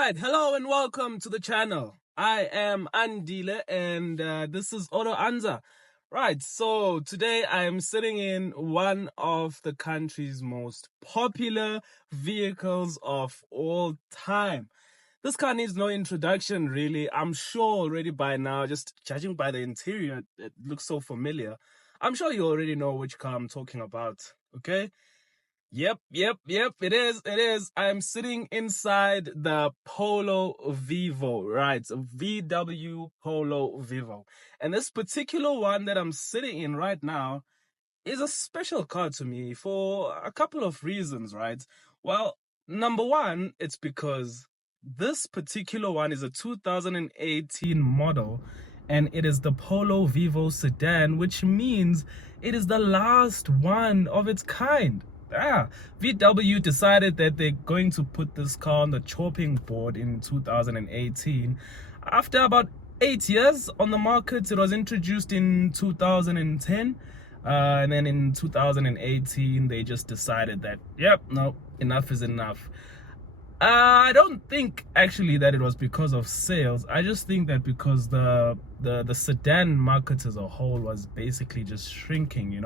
Right, hello and welcome to the channel. I am Andile and this is Auto Anza. Right, so today I am sitting in one of the country's most popular vehicles of all time. This car needs no introduction, really. I'm sure already by now, just judging by the interior, it looks so familiar. I'm sure you already know which car I'm talking about, okay? Yep, it is. I'm sitting inside the Polo Vivo, right? VW Polo Vivo. And this particular one that I'm sitting in right now is a special car to me for a couple of reasons, right? Well, number one, it's because this particular one is a 2018 model and it is the Polo Vivo Sedan, which means it is the last one of its kind. VW decided that they're going to put this car on the chopping board in 2018. After about 8 years on the market, it was introduced in 2010. And then in 2018, they just decided that, yep, no, enough is enough. I don't think actually that it was because of sales. I just think that because the sedan market as a whole was basically just shrinking,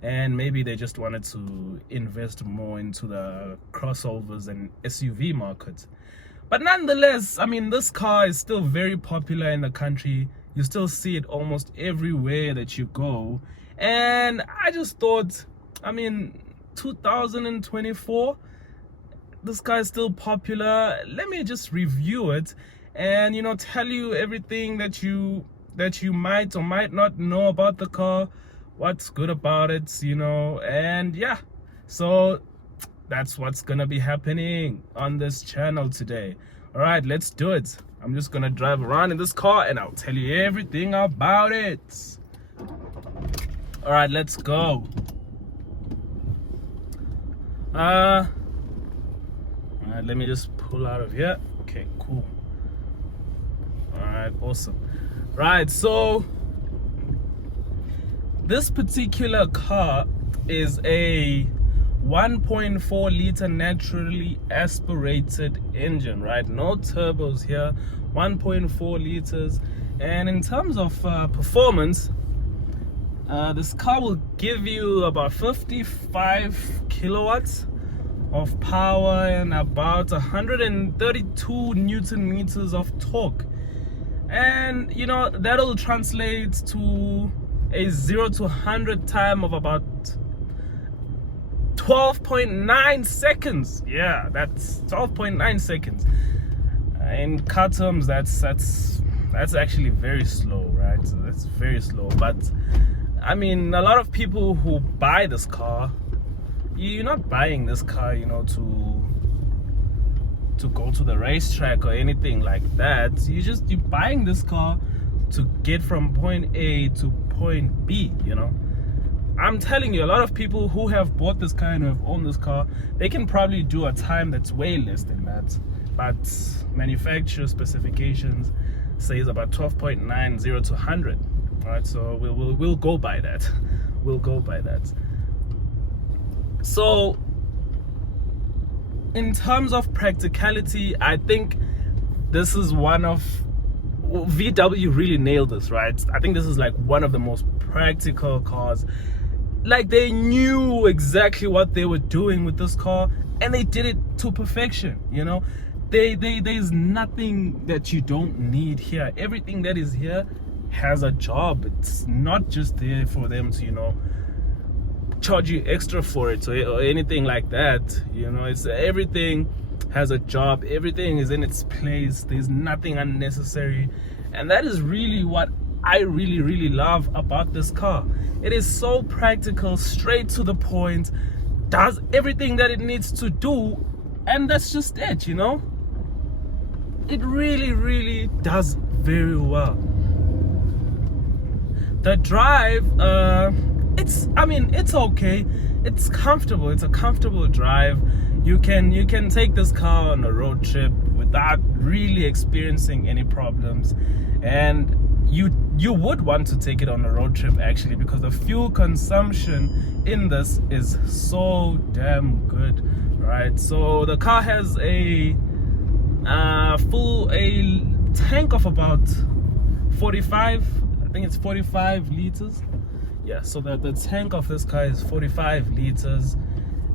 and maybe they just wanted to invest more into the crossovers and SUV market. But nonetheless, I mean, this car is still very popular in the country. You still see it almost everywhere that you go. And I just thought, I mean, 2024, this car is still popular. Let me just review it and, tell you everything that you might or might not know about the car, what's good about it, and yeah, so that's what's gonna be happening on this channel today. All right, let's do it. I'm just gonna drive around in this car and I'll tell you everything about it. All right, let's go. All right, let me just pull out of here. Okay, cool. All right, awesome. Right, so this particular car is a 1.4 liter naturally aspirated engine, right? No turbos here, 1.4 liters. And in terms of performance, this car will give you about 55 kilowatts of power and about 132 newton meters of torque. And that'll translate to a 0 to 100 time of about 12.9 seconds. Yeah, that's 12.9 seconds. In car terms, that's actually very slow, right? So that's very slow. But I mean, a lot of people who buy this car, you're not buying this car, to go to the racetrack or anything like that. You're buying this car to get from point A to point B. I'm telling you, a lot of people who have bought this car and have owned this car, they can probably do a time that's way less than that, but manufacturer specifications says about 12.9, 0 to 100. All right, so we'll go by that. We'll go by that. So in terms of practicality, I think this is one of VW really nailed this, right? I think this is like one of the most practical cars. Like, they knew exactly what they were doing with this car and they did it to perfection. There's nothing that you don't need here. Everything that is here has a job. It's not just there for them to charge you extra for it or anything like that. It's everything has a job, everything is in its place, there's nothing unnecessary. And that is really what I really love about this car. It is so practical, straight to the point, does everything that it needs to do, and that's just it. It really does very well. The drive, it's okay, it's comfortable, it's a comfortable drive. You can take this car on a road trip without really experiencing any problems, and you would want to take it on a road trip actually, because the fuel consumption in this is so damn good, right? So the car has a a tank of about 45, I think it's 45 liters. Yeah, so the tank of this car is 45 liters,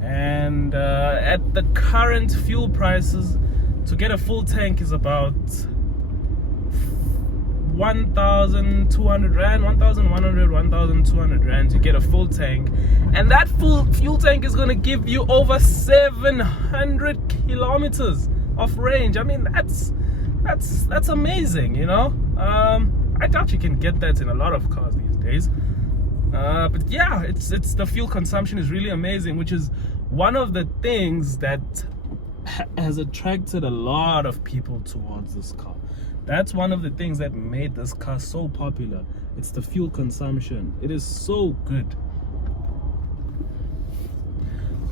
and at the current fuel prices, to get a full tank is about 1,200 rand, 1,100, 1,200 rand to get a full tank. And that full fuel tank is going to give you over 700 kilometers of range. I mean, that's amazing, you know. I doubt you can get that in a lot of cars these days. But yeah, it's the fuel consumption is really amazing, which is one of the things that has attracted a lot of people towards this car. That's one of the things that made this car so popular. It's the fuel consumption. It is so good.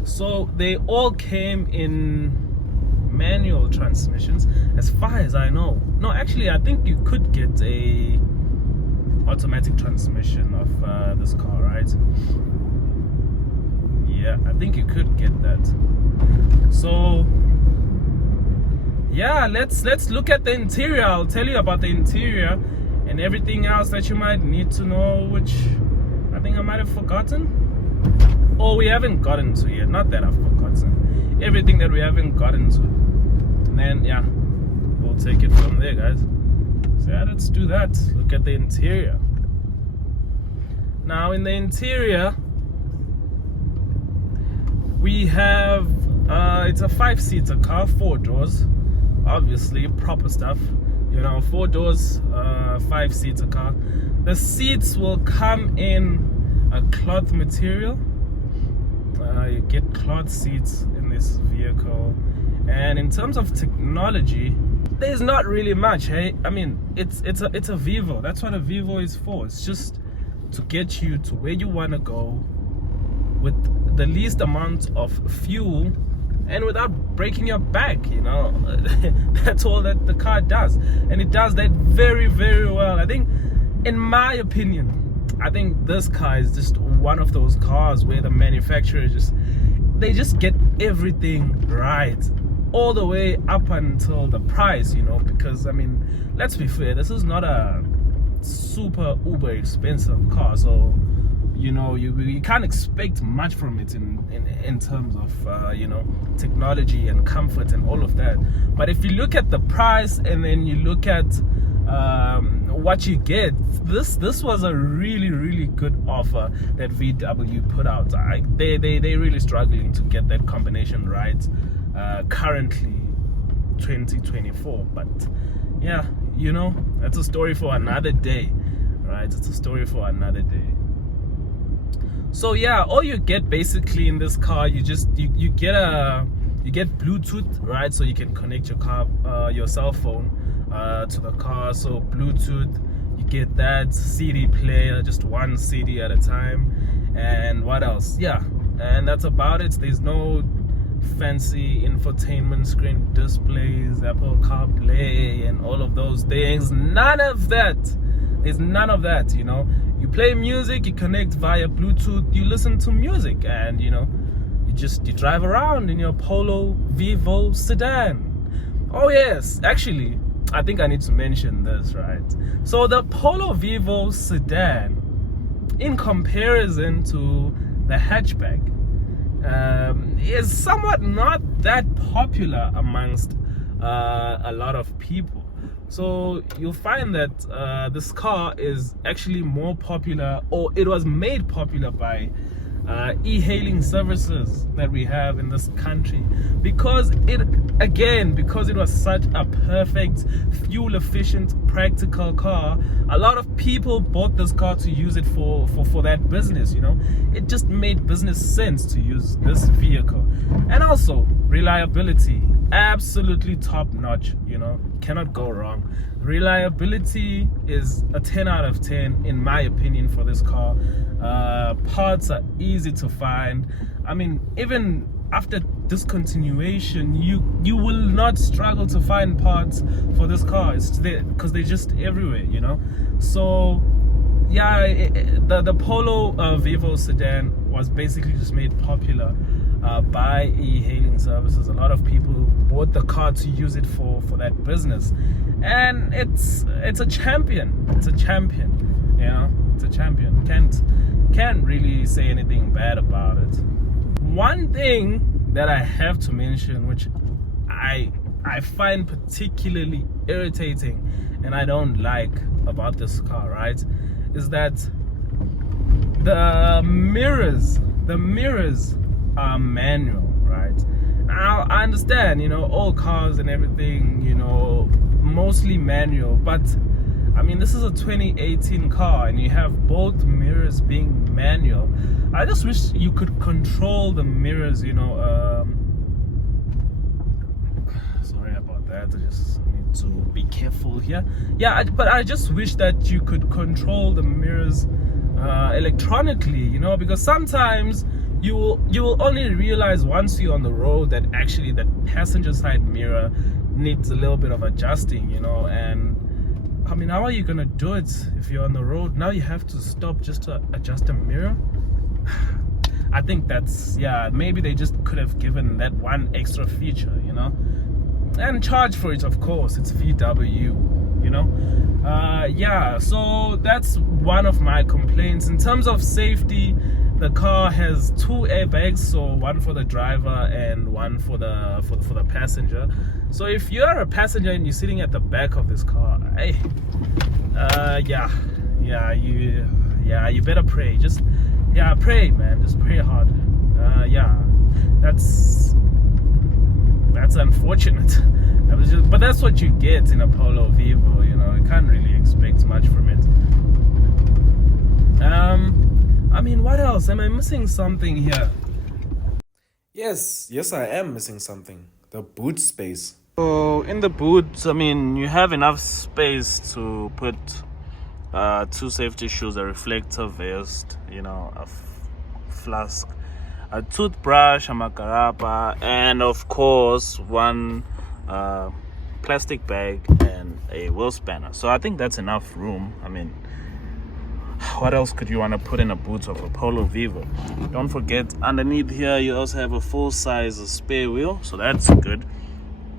So they all came in manual transmissions, as far as I know. No, actually, I think you could get a automatic transmission of this car, right? Yeah, I think you could get that. So yeah, let's look at the interior. I'll tell you about the interior and everything else that you might need to know, which I think I might have forgotten, or we haven't gotten to yet. Not that I've forgotten, everything that we haven't gotten to. And then yeah, we'll take it from there, guys. So yeah, let's do that. Look at the interior. Now in the interior, we have it's a 5-seater car, 4 doors. Obviously proper stuff, you know, 4 doors, 5-seater car. The seats will come in a cloth material. You get cloth seats in this vehicle. And in terms of technology, there's not really much, hey. I mean, it's a Vivo. That's what a Vivo is for. It's just to get you to where you want to go with the least amount of fuel and without breaking your back, you know. That's all that the car does, and it does that very, very well. I think, in my opinion, I think this car is just one of those cars where the manufacturer they just get everything right, all the way up until the price, you know. Because I mean, let's be fair, this is not a super uber expensive car, so you know, you can't expect much from it in terms of you know, technology and comfort and all of that. But if you look at the price and then you look at what you get, this was a really, really good offer that VW put out. They're really struggling to get that combination right currently 2024. But yeah, you know, that's a story for another day, right? It's a story for another day. So yeah, all you get basically in this car, you get Bluetooth, right? So you can connect your cell phone to the car. So Bluetooth, you get that, CD player, just one CD at a time. And what else? Yeah, and that's about it. There's no fancy infotainment screen displays, Apple CarPlay and all of those things. None of that. There's none of that, you know. You play music, you connect via Bluetooth, you listen to music, and you know, you drive around in your Polo Vivo Sedan. Oh yes, actually, I think I need to mention this, right? So the Polo Vivo Sedan, in comparison to the hatchback, is somewhat not that popular amongst a lot of people. So you'll find that this car is actually more popular, or it was made popular by e-hailing services that we have in this country, because it was such a perfect, fuel efficient, practical car. A lot of people bought this car to use it for that business, you know. It just made business sense to use this vehicle. And also reliability, absolutely top notch, you know, cannot go wrong. Reliability is a 10 out of 10 in my opinion for this car. Parts are easy to find. I mean, even after discontinuation, you will not struggle to find parts for this car. It's there because they're just everywhere, you know. So yeah, the Polo Vivo Sedan was basically just made popular by e-hailing services. A lot of people bought the car to use it for that business, and it's a champion. It's a champion, you know. It's a champion. Can't really say anything bad about it. One thing that I have to mention, which I find particularly irritating and I don't like about this car, right, is that the mirrors are manual, right? Now I understand, you know, all cars and everything, you know, mostly manual, but I mean, this is a 2018 car and you have both mirrors being manual. I just wish you could control the mirrors, you know. Sorry about that, I just need to be careful here. Yeah, but I just wish that you could control the mirrors electronically, you know, because sometimes you will only realize once you're on the road that actually the passenger side mirror needs a little bit of adjusting, you know. And I mean, how are you gonna do it if you're on the road? Now you have to stop just to adjust a mirror. I think that's, yeah, maybe they just could have given that one extra feature, you know, and charge for it. Of course, it's VW, you know. Yeah, so that's one of my complaints. In terms of safety, the car has 2 airbags, so one for the driver and one for the passenger. So if you're a passenger and you're sitting at the back of this car, hey, you better pray. Just pray, man. Just pray hard. That's unfortunate. But that's what you get in a Polo Vivo, you know. You can't really expect much from it. I mean, what else? Am I missing something here? Yes, I am missing something. The boot space. So in the boot, I mean, you have enough space to put 2 safety shoes, a reflector vest, you know, a flask, a toothbrush, a makarapa, and of course one plastic bag and a wheel spanner. So I think that's enough room. I mean, what else could you want to put in a boot of a Polo Vivo? Don't forget, underneath here you also have a full-size spare wheel, so that's good.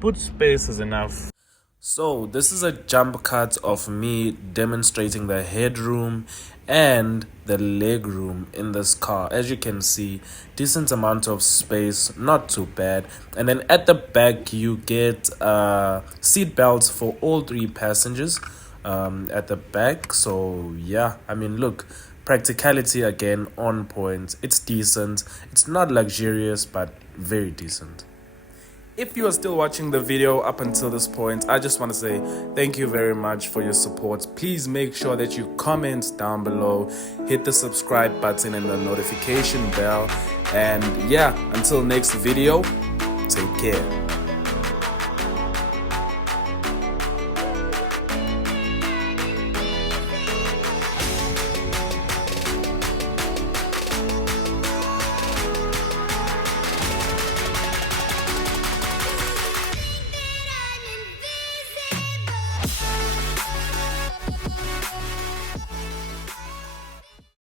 Boot space is enough. So this is a jump cut of me demonstrating the headroom and the legroom in this car. As you can see, decent amount of space, not too bad. And then at the back you get seat belts for all 3 passengers at the back. So yeah, I mean, look, practicality again on point. It's decent. It's not luxurious, but very decent. If you are still watching the video up until this point, I just want to say thank you very much for your support. Please make sure that you comment down below, hit the subscribe button and the notification bell. And yeah, until next video, take care.